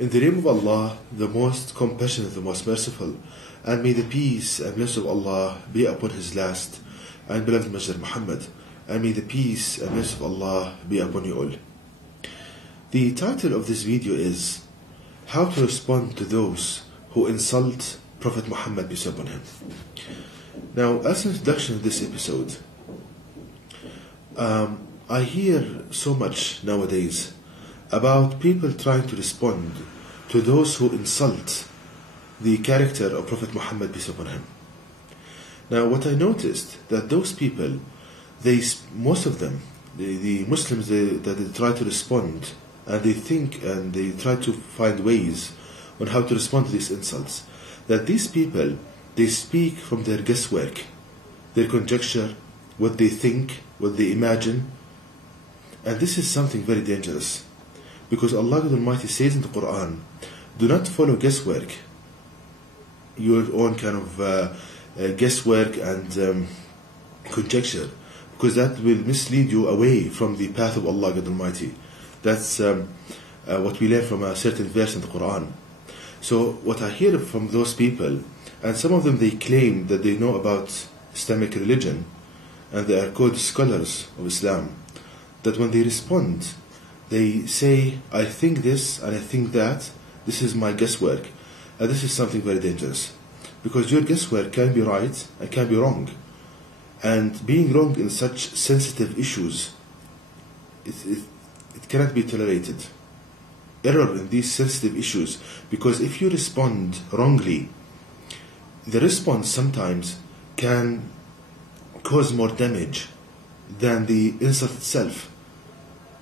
In the name of Allah, the most compassionate, the most merciful, and may the peace and blessing of Allah be upon His last and beloved Messenger Muhammad, and may the peace and blessing of Allah be upon you all. The title of this video is How to Respond to Those Who Insult Prophet Muhammad, peace upon him. Now, as an introduction to this episode, I hear so much nowadays about people trying to respond to those who insult the character of Prophet Muhammad, peace upon him. Now, what I noticed that those people, most of them, the Muslims, that they try to respond, and they think and they try to find ways on how to respond to these insults, that these people, they speak from their guesswork, their conjecture, what they think, what they imagine, and this is something very dangerous. Because Allah God Almighty says in the Quran, do not follow guesswork, your own kind of guesswork and conjecture, because that will mislead you away from the path of Allah God Almighty. That's what we learn from a certain verse in the Quran. So what I hear from those people, and some of them they claim that they know about Islamic religion, and they are called scholars of Islam, that when they respond, they say, I think this and I think that, this is my guesswork, and this is something very dangerous. Because your guesswork can be right and can be wrong. And being wrong in such sensitive issues, it cannot be tolerated. Error in these sensitive issues, because if you respond wrongly, the response sometimes can cause more damage than the insult itself.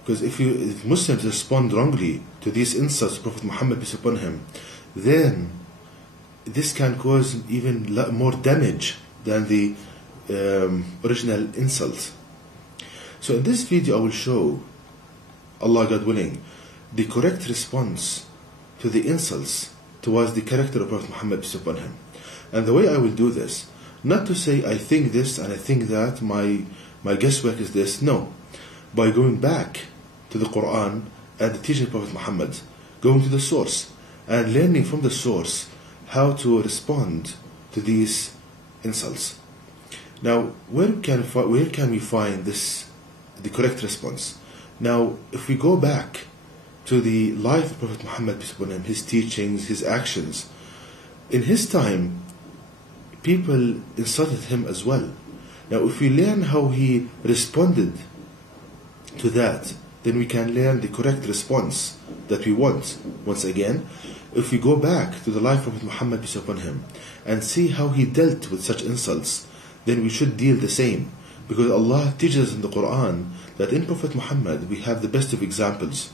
Because if Muslims respond wrongly to these insults to Prophet Muhammad, peace upon him, then this can cause even more damage than the original insult. So in this video I will show, Allah God willing, the correct response to the insults towards the character of Prophet Muhammad, peace upon him. And the way I will do this, not to say I think this and I think that, my guesswork is this, no. By going back to the Quran and the teaching of Prophet Muhammad, going to the source and learning from the source how to respond to these insults. Now, where can we find the correct response? Now, if we go back to the life of Prophet Muhammad, peace upon him, his teachings, his actions, in his time, people insulted him as well. Now, if we learn how he responded to that, then we can learn the correct response that we want. Once again, if we go back to the life of Muhammad, peace upon him, and see how he dealt with such insults, then we should deal the same. Because Allah teaches in the Quran that in Prophet Muhammad we have the best of examples.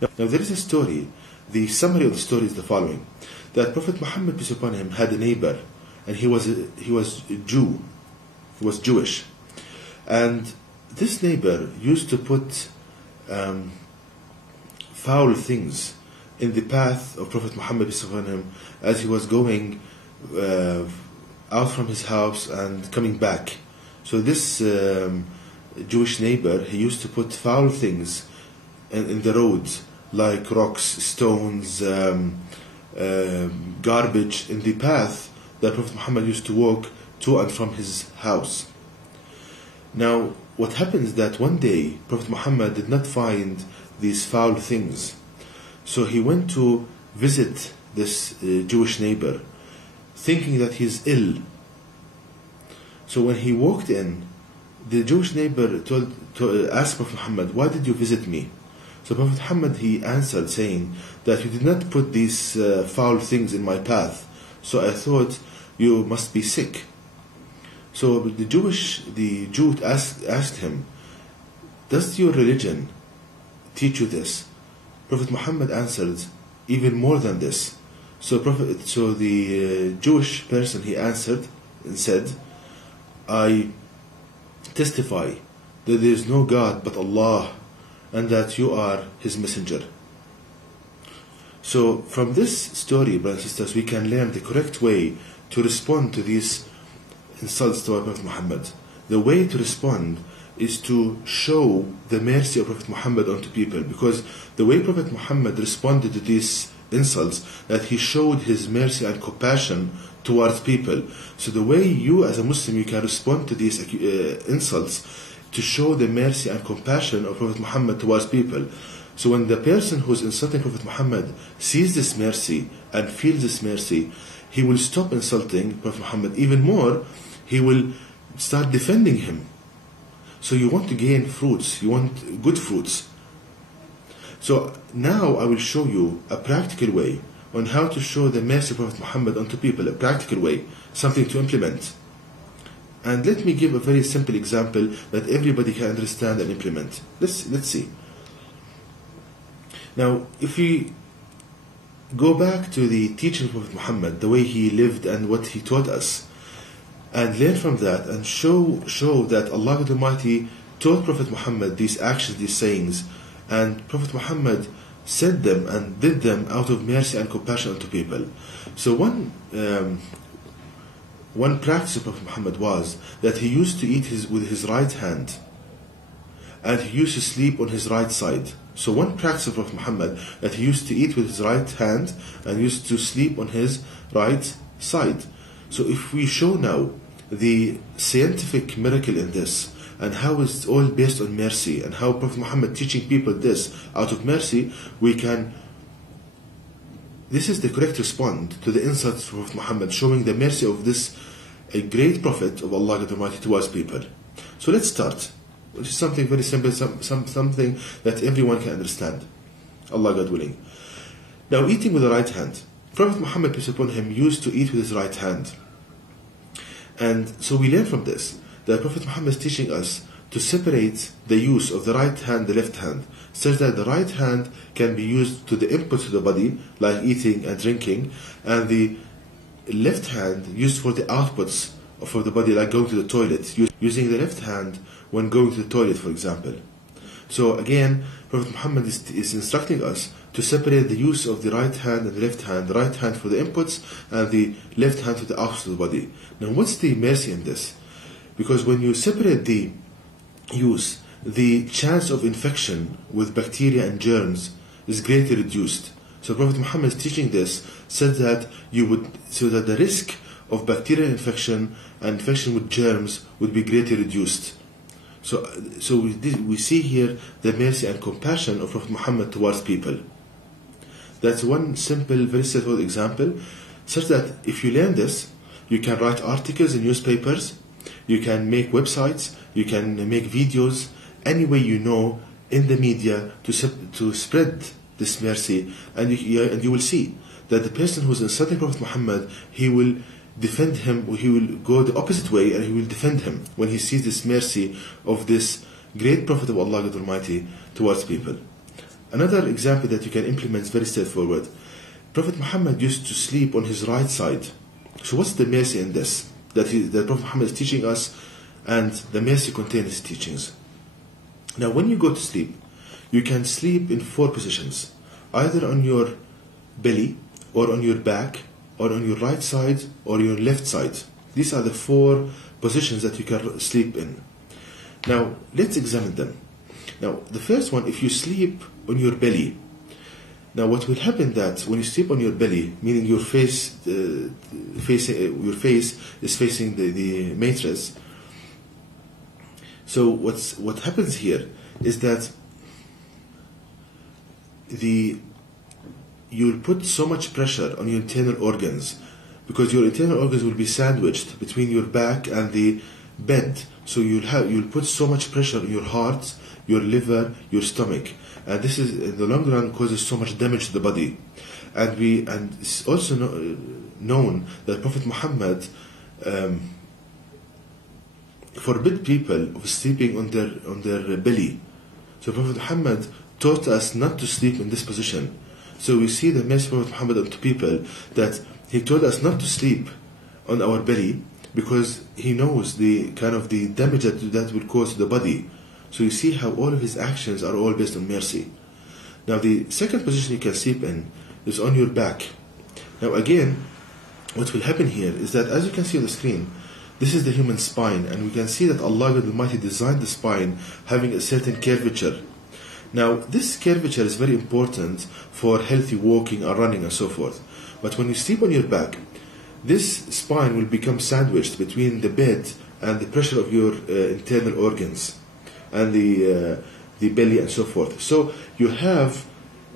Now there is a story, the summary of the story is the following, that Prophet Muhammad, peace upon him, had a neighbor, and he was a Jew, he was Jewish, and this neighbor used to put foul things in the path of Prophet Muhammad, peace upon him, as he was going out from his house and coming back. So this Jewish neighbor, he used to put foul things in the roads, like rocks, stones, garbage in the path that Prophet Muhammad used to walk to and from his house. Now, what happened is that one day Prophet Muhammad did not find these foul things, so he went to visit this Jewish neighbor, thinking that he's ill. So when he walked in, the Jewish neighbor asked Prophet Muhammad, why did you visit me? So Prophet Muhammad, he answered saying that you did not put these foul things in my path, so I thought you must be sick. So the Jew asked him, does your religion teach you this? Prophet Muhammad answered, even more than this. So the Jewish person, he answered and said, I testify that there is no God but Allah, and that you are His messenger. So from this story, brothers and sisters, we can learn the correct way to respond to these insults to our Prophet Muhammad. The way to respond is to show the mercy of Prophet Muhammad onto people, because the way Prophet Muhammad responded to these insults, that he showed his mercy and compassion towards people. So the way you as a Muslim, you can respond to these insults, to show the mercy and compassion of Prophet Muhammad towards people. So when the person who's insulting Prophet Muhammad sees this mercy and feels this mercy, he will stop insulting Prophet Muhammad. Even more, he will start defending him. So you want to gain fruits, you want good fruits. So now I will show you a practical way on how to show the mercy of Prophet Muhammad onto people, a practical way, something to implement. And let me give a very simple example that everybody can understand and implement. Let's see. Now, if we go back to the teaching of Prophet Muhammad, the way he lived and what he taught us, and learn from that and show that Allah Almighty taught Prophet Muhammad these actions, these sayings, and Prophet Muhammad said them and did them out of mercy and compassion to people. So one practice of Prophet Muhammad was that he used to eat with his right hand, and he used to sleep on his right side. So one practice of Prophet Muhammad, that he used to eat with his right hand and used to sleep on his right side. So if we show now the scientific miracle in this, and how it's all based on mercy, and how Prophet Muhammad teaching people this out of mercy, this is the correct response to the insults of Prophet Muhammad, showing the mercy of this a great prophet of Allah Almighty towards people. So let's start, which is something very simple, something that everyone can understand, Allah God willing. Now, eating with the right hand. Prophet Muhammad, peace upon him, used to eat with his right hand. And so we learn from this that Prophet Muhammad is teaching us to separate the use of the right hand, the left hand, such that the right hand can be used to the inputs of the body, like eating and drinking, and the left hand used for the outputs of the body, like going to the toilet, using the left hand when going to the toilet, for example. So again, Prophet Muhammad is instructing us to separate the use of the right hand and the left hand, the right hand for the inputs and the left hand for the outputs of the body. Now, what's the mercy in this? Because when you separate the use, the chance of infection with bacteria and germs is greatly reduced. So Prophet Muhammad is teaching this, said that so that the risk of bacterial infection and infection with germs would be greatly reduced. So we see here the mercy and compassion of Prophet Muhammad towards people. That's one simple, very straightforward example, such that if you learn this, you can write articles in newspapers, you can make websites, you can make videos, any way you know in the media to spread this mercy, and you will see that the person who is insulting Prophet Muhammad, he will defend him, or he will go the opposite way and he will defend him when he sees this mercy of this great prophet of Allah Almighty towards people. Another example that you can implement is very straightforward. Prophet Muhammad used to sleep on his right side. So what's the mercy in this? That Prophet Muhammad is teaching us, and the mercy contains his teachings. Now when you go to sleep, you can sleep in 4 positions, either on your belly, or on your back, or on your right side, or your left side. These are the 4 positions that you can sleep in. Now let's examine them. Now the first one, if you sleep on your belly, now what will happen that when you sleep on your belly, meaning your face is facing the mattress, so what happens here is that you'll put so much pressure on your internal organs, because your internal organs will be sandwiched between your back and the bed. So you'll put so much pressure on your heart, your liver, your stomach, and this is in the long run causes so much damage to the body. And it's also known that Prophet Muhammad forbid people of sleeping on their belly. So Prophet Muhammad taught us not to sleep in this position. So we see the mercy of Prophet Muhammad unto people, that he told us not to sleep on our belly, because he knows the kind of the damage that will cause to the body. So you see how all of his actions are all based on mercy. Now the second position you can sleep in is on your back. Now again, what will happen here is that, as you can see on the screen, This is the human spine, and we can see that Allah God Almighty designed the spine having a certain curvature. Now, this curvature is very important for healthy walking or running and so forth. But when you sleep on your back, this spine will become sandwiched between the bed and the pressure of your internal organs and the belly and so forth. So you have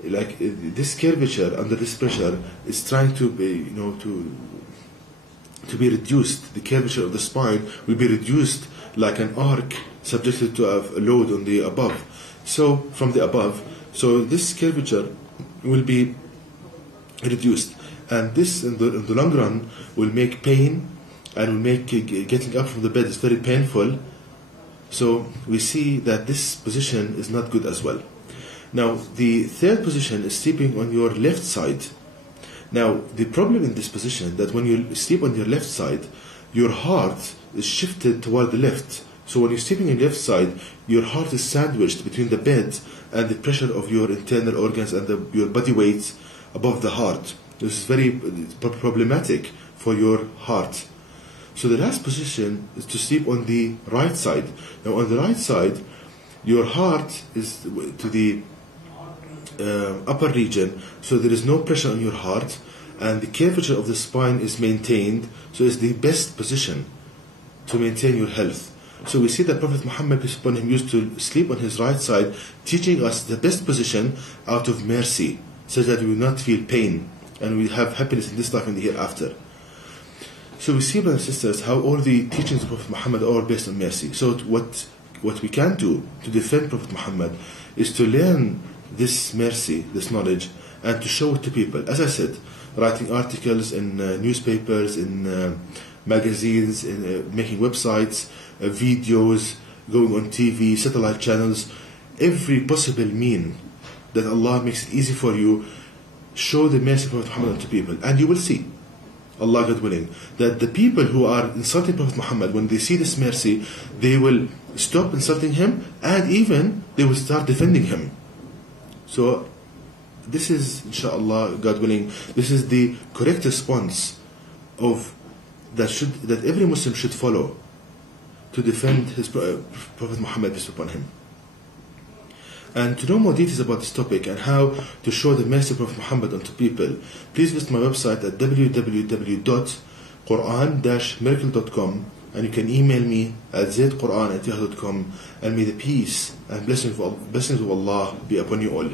like this curvature under this pressure is trying to be, to be reduced. The curvature of the spine will be reduced like an arc subjected to a load on the above. So from the above, so this curvature will be reduced, and this in the long run will make pain and will make getting up from the bed is very painful. So we see that this position is not good as well. Now the third position is sleeping on your left side. Now the problem in this position that when you sleep on your left side, your heart is shifted toward the left. So when you're sleeping on the left side, your heart is sandwiched between the bed and the pressure of your internal organs and your body weight above the heart. This is very problematic for your heart. So the last position is to sleep on the right side. Now on the right side, your heart is to the upper region, so there is no pressure on your heart, and the curvature of the spine is maintained, so it's the best position to maintain your health. So we see that Prophet Muhammad, peace upon him, used to sleep on his right side, teaching us the best position out of mercy, so that we will not feel pain and we have happiness in this life and the hereafter. So we see, brothers and sisters, how all the teachings of Prophet Muhammad are based on mercy. So what we can do to defend Prophet Muhammad is to learn this mercy, this knowledge, and to show it to people. As I said, writing articles in newspapers, in magazines, in making websites, videos, going on TV, satellite channels, every possible mean that Allah makes it easy for you, show the mercy of Prophet Muhammad to people, and you will see, Allah God willing, that the people who are insulting Prophet Muhammad, when they see this mercy, they will stop insulting him, and even they will start defending him. So this is, inshallah, God willing, this is the correct response of that every Muslim should follow to defend his Prophet Muhammad, peace upon him. And to know more details about this topic and how to show the mercy of Prophet Muhammad unto people, please visit my website at www.quran-miracle.com, and you can email me at zaidquran@yahoo.com, and may the peace and blessings of Allah be upon you all.